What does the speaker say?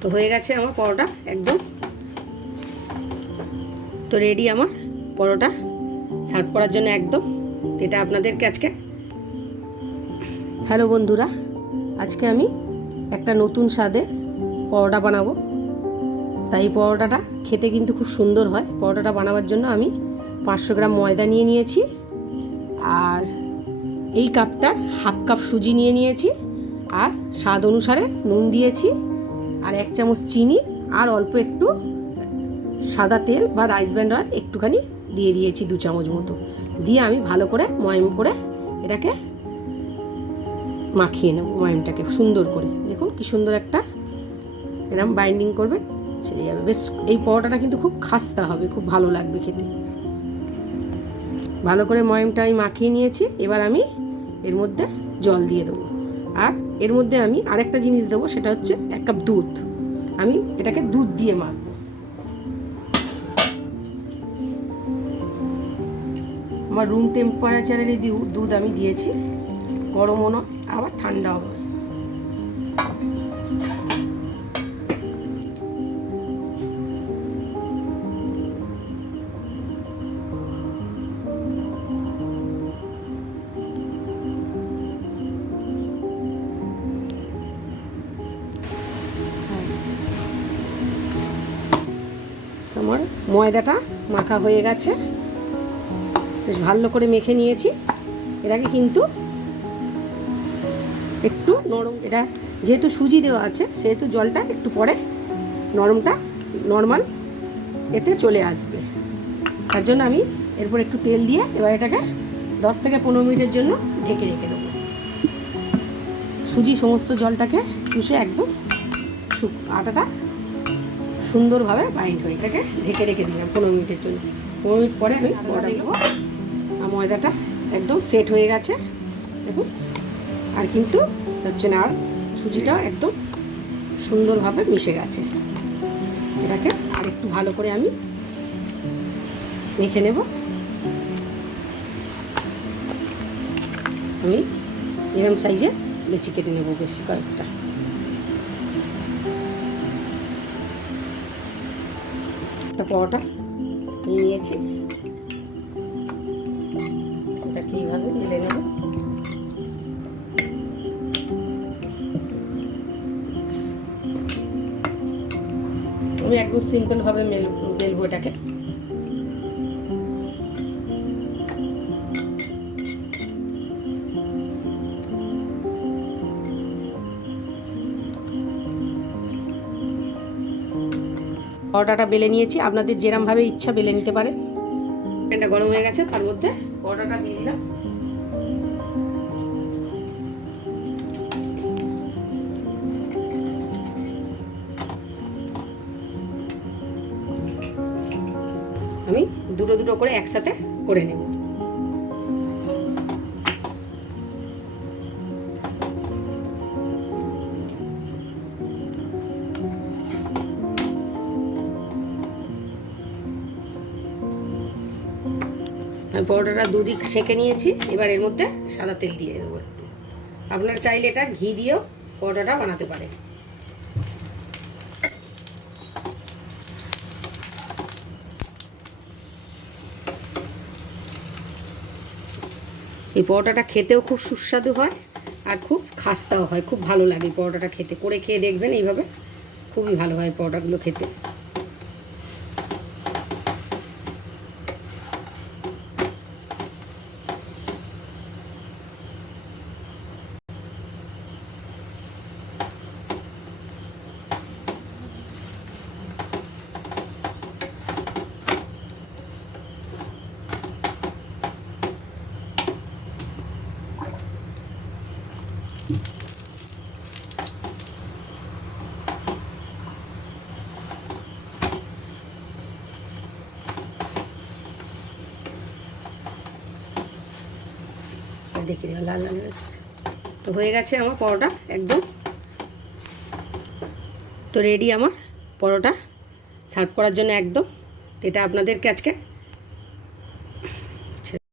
তো হয়ে গেছে আমার পরোটা একদম। তো রেডি আমার পরোটা সার্ভ করার জন্য একদম। এটা আপনাদেরকে আজকে, হ্যালো বন্ধুরা, আজকে আমি একটা নতুন স্বাদে পরোটা বানাবো। তাই এই পরোটাটা খেতে কিন্তু খুব সুন্দর হয়। পরোটাটা বানাবার জন্য আমি 500 গ্রাম ময়দা নিয়ে নিয়েছি, আর এই কাপটার হাফ কাপ সুজি নিয়ে নিয়েছি, আর স্বাদ অনুসারে নুন দিয়েছি, আর 1 চামচ চিনি, আর অল্প একটু সাদা তেল বা রাইস ব্র্যান্ড অয়েল একটুখানি দিয়ে দিয়েছি, 2 চামচ মতো। দিয়ে আমি ভালো করে ময়াম করে এটাকে মাখিয়ে নেব। ময়ামটাকে সুন্দর করে দেখুন কি সুন্দর একটা এরকম বাইন্ডিং করবে, ছেড়ে যাবে। বেশ এই পরোটাটা কিন্তু খুব খাস্তা হবে, খুব ভালো লাগবে খেতে। ভালো করে ময়ামটা আমি মাখিয়ে নিয়েছি। এবার আমি এর মধ্যে জল দিয়ে দেবো, আর এর মধ্যে আমি আরেকটা জিনিস দেবো, সেটা হচ্ছে 1 কাপ দুধ। আমি এটাকে দুধ দিয়ে মাখবো। আমার রুম টেম্পারেচারের এই দুধ আমি দিয়েছি, গরমও নয় আবার ঠান্ডাও নয়। আমার ময়দাটা মাখা হয়ে গেছে, বেশ ভালো করে মেখে নিয়েছি। এটাকে কিন্তু একটু নরম, এটা যেহেতু সুজি দেওয়া আছে সেহেতু জলটা একটু পরে নর্মাল এতে চলে আসবে। তার জন্য আমি এরপর একটু তেল দিয়ে এবার এটাকে 10 থেকে 15 মিনিটের জন্য ঢেকে রেখে দেবো। সুজি সমস্ত জলটাকে চুষে একদম আটাটা সুন্দরভাবে বাইন্ড হয়ে, এটাকে ঢেকে রেখে দিলাম 15 মিনিটের জন্য। 15 মিনিট পরে আমি ময়দা দেবো, আর ময়দাটা একদম সেট হয়ে গেছে দেখুন। আর কিন্তু হচ্ছে না, আর সুজিটাও একদম সুন্দরভাবে মিশে গেছে। এটাকে আর একটু ভালো করে আমি মেখে নেব। আমি এরকম সাইজে লেচি কেটে নেব বেশ কয়েকটা। একটা পরোটা নিয়ে নিয়েছি, এটাকে এইভাবে বেলে নেব। আমি একদম সিম্পলভাবে বেলবো এটাকে। পরোটাটা বেলে নিয়েছি, আপনাদের যেরমভাবে ইচ্ছা বেলে নিতে পারে। এটা গরম হয়ে গেছে, তার মধ্যে পরোটাটা দিয়ে দিলাম। আমি দুটো দুটো করে একসাথে করে নেব। আমি পরোটাটা দুদিক সেঁকে নিয়েছি, এবার এর মধ্যে সাদা তেল দিয়ে দেবো একটু। আপনারা চাইলে এটা ঘি দিয়েও পরোটাটা বানাতে পারে। এই পরোটাটা খেতেও খুব সুস্বাদু হয়, আর খুব খাস্তাও হয়, খুব ভালো লাগে পরোটাটা খেতে। করে খেয়ে দেখবেন এইভাবে, খুবই ভালো হয় পরোটাগুলো খেতে। দেখে দেওয়া লাল লাল হয়েছে। তো হয়ে গেছে আমার পরোটা একদম। তো রেডি আমার পরোটা সার্ভ করার জন্য একদম। এটা আপনাদেরকে আজকে